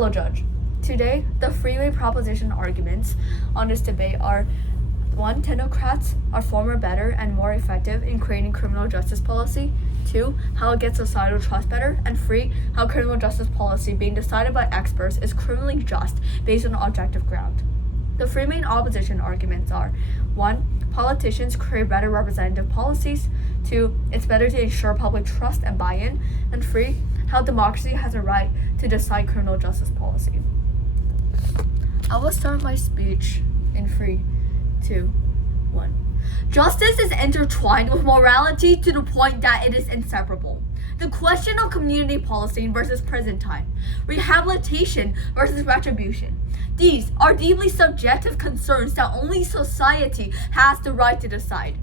Hello, Judge. Today, the freeway proposition arguments on this debate are 1. Technocrats are far more better and more effective in creating criminal justice policy. 2. How it gets societal trust better. And 3. How criminal justice policy being decided by experts is criminally just based on objective ground. The three main opposition arguments are 1. Politicians create better representative policies. 2. It's better to ensure public trust and buy-in. And 3. How democracy has a right to decide criminal justice policy. I will start my speech in 3, 2, 1. Justice is intertwined with morality to the point that it is inseparable. The question of community policing versus prison time, rehabilitation versus retribution. These are deeply subjective concerns that only society has the right to decide.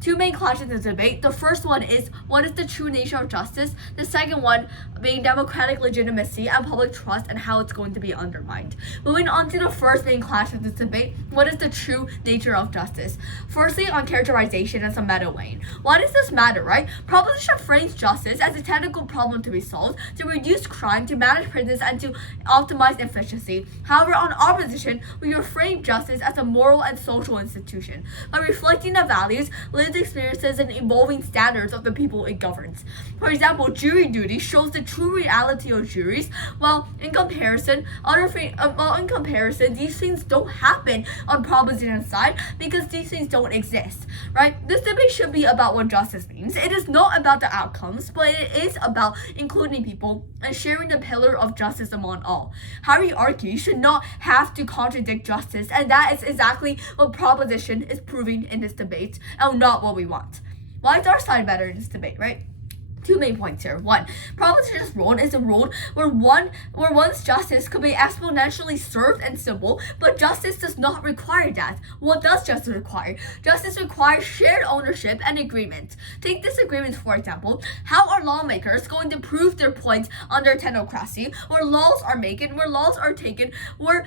Two main clashes in the debate. The first one is, what is the true nature of justice? The second one being democratic legitimacy and public trust and how it's going to be undermined. Moving on to the first main clash of this debate, what is the true nature of justice? Firstly, on characterization and some meta weighing. Why does this matter, right? Proposition frames justice as a technical problem to be solved, to reduce crime, to manage prisons, and to optimize efficiency. However, on opposition, we reframe justice as a moral and social institution by reflecting the values, lived experiences, and evolving standards of the people it governs. For example, jury duty shows the true reality of juries, while in comparison, these things don't happen on proposition side because these things don't exist, right? This debate should be about what justice means. It is not about the outcomes, but it is about including people and sharing the pillar of justice among all. Hierarchy should not have to contradict justice, and that is exactly what proposition is proving in this debate, and not what we want. Why is our side better in this debate, right? Two main points here. 1. Proposition's role is a role where one's justice could be exponentially served and simple, but justice does not require that. What does justice require? Justice requires shared ownership and agreement. Take disagreements, for example. How are lawmakers going to prove their points under technocracy, where laws are taken, where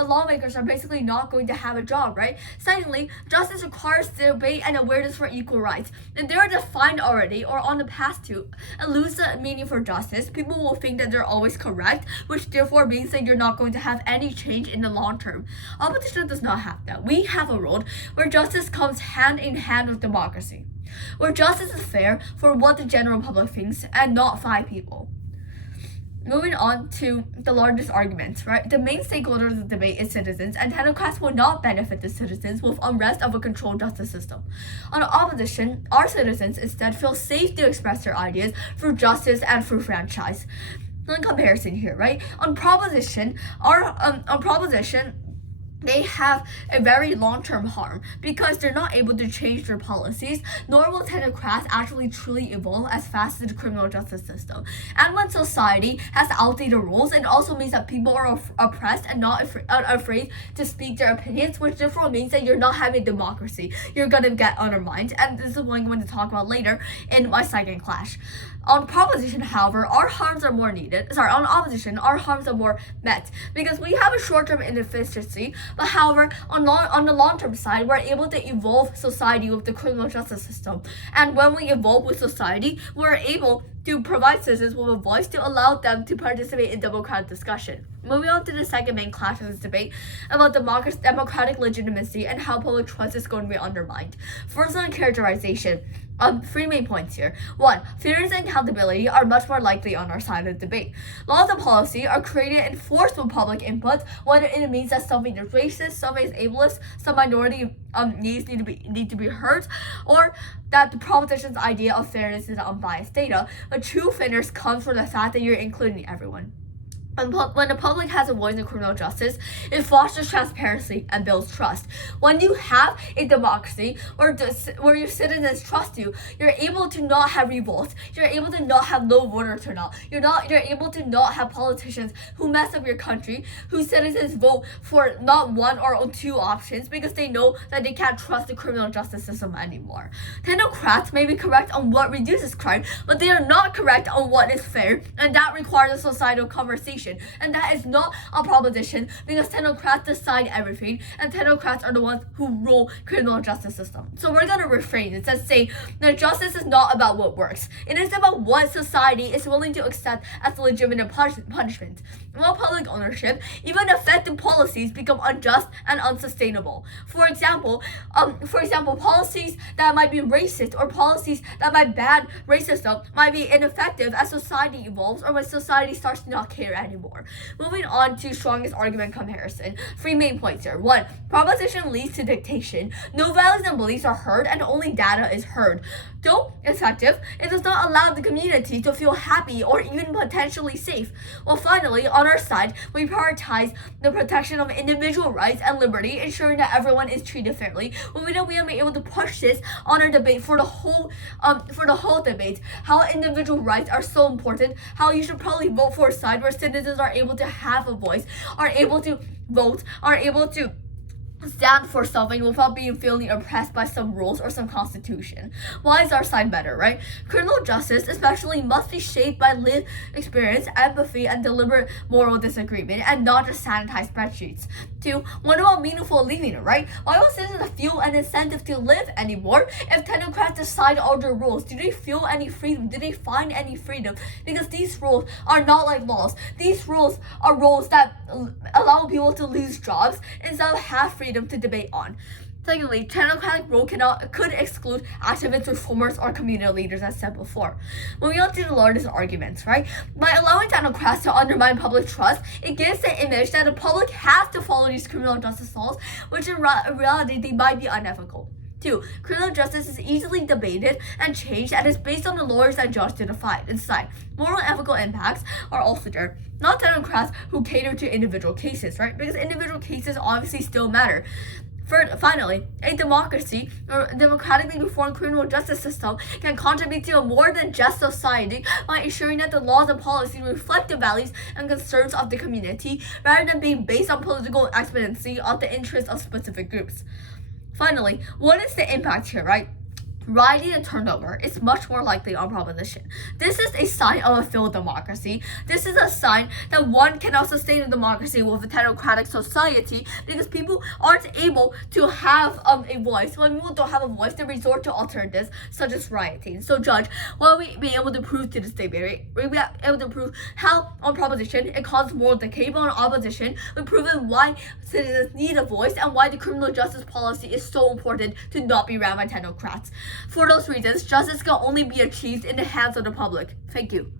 lawmakers are basically not going to have a job, right? Secondly, justice requires debate and awareness for equal rights. And they are defined already or on the path to and lose the meaning for justice, people will think that they're always correct, which therefore means that you're not going to have any change in the long term. Opposition does not have that. We have a world where justice comes hand in hand with democracy, where justice is fair for what the general public thinks and not 5 people. Moving on to the largest arguments, right? The main stakeholder of the debate is citizens, and technocrats will not benefit the citizens with unrest of a controlled justice system. On the opposition, our citizens instead feel safe to express their ideas through justice and through franchise. In comparison here, right? On proposition, they have a very long-term harm because they're not able to change their policies, nor will technocrats actually truly evolve as fast as the criminal justice system. And when society has outdated rules, it also means that people are oppressed and not afraid to speak their opinions, which therefore means that you're not having democracy. You're going to get undermined, and this is what I'm going to talk about later in my second clash. On proposition, however, our harms are more needed. On opposition, our harms are more met because we have a short-term inefficiency. But however, on the long-term side, we're able to evolve society with the criminal justice system. And when we evolve with society, we're able to provide citizens with a voice to allow them to participate in democratic discussion. Moving on to the second main clash of this debate about democratic legitimacy and how public trust is going to be undermined. First, on characterization. 3 main points here. 1. Fairness and accountability are much more likely on our side of the debate. Laws and policy are created and enforced with public input, whether it means that something is racist, something is ableist, some minority needs need to be heard, or that the proposition's idea of fairness is unbiased data. But true fairness comes from the fact that you're including everyone. When the public has a voice in criminal justice, it fosters transparency and builds trust. When you have a democracy where your citizens trust you, you're able to not have revolts. You're able to not have low voter turnout. You're able to not have politicians who mess up your country, whose citizens vote for not 1 or 2 options because they know that they can't trust the criminal justice system anymore. Technocrats may be correct on what reduces crime, but they are not correct on what is fair, and that requires a societal conversation Constitution. And that is not a proposition because technocrats decide everything, and technocrats are the ones who rule criminal justice system. So we're gonna reframe it and say that justice is not about what works. It is about what society is willing to accept as legitimate punishment. While public ownership, even effective policies become unjust and unsustainable. For example, policies that might be racist or policies that might ban racism might be ineffective as society evolves or when society starts to not care anymore. Moving on to strongest argument comparison. 3 main points here. 1. Proposition leads to dictation. No values and beliefs are heard and only data is heard. Though effective, it does not allow the community to feel happy or even potentially safe. Well, finally, on our side, we prioritize the protection of individual rights and liberty, ensuring that everyone is treated fairly. We know we have been able to push this on our debate for the whole debate, how individual rights are so important, how you should probably vote for a side where citizens are able to have a voice, are able to vote, are able to stand for something without being feeling oppressed by some rules or some constitution. Why is our side better, right? Criminal justice especially must be shaped by lived experience, empathy, and deliberate moral disagreement, and not just sanitized spreadsheets. 2. What about meaningful living, right? Why will citizens feel an incentive to live anymore if technocrats decide all the rules? Do they feel any freedom? Do they find any freedom? Because these rules are not like laws. These rules are rules that allow people to lose jobs instead of have freedom to debate on. Secondly, technocratic rule could exclude activists, reformers, or community leaders, as said before. Moving on to the largest arguments, right? By allowing technocrats to undermine public trust, it gives the image that the public has to follow these criminal justice laws, which in reality they might be unethical. 2. Criminal justice is easily debated and changed and is based on the lawyers and judges to decide. Moral and ethical impacts are also there. Not technocrats who cater to individual cases, right? Because individual cases obviously still matter. Finally, a democracy or democratically reformed criminal justice system can contribute to a more than just society by ensuring that the laws and policies reflect the values and concerns of the community rather than being based on political expediency of the interests of specific groups. Finally, what is the impact here, right? Rioting and turnover is much more likely on proposition. This is a sign of a failed democracy. This is a sign that one cannot sustain a democracy with a technocratic society because people aren't able to have a voice. When people don't have a voice, they resort to alternatives such as rioting. So, Judge, what will we be able to prove to this debate? We'll be able to prove how on proposition it causes moral decay, but on opposition, we've proven why citizens need a voice and why the criminal justice policy is so important to not be ran by technocrats. For those reasons, justice can only be achieved in the hands of the public. Thank you.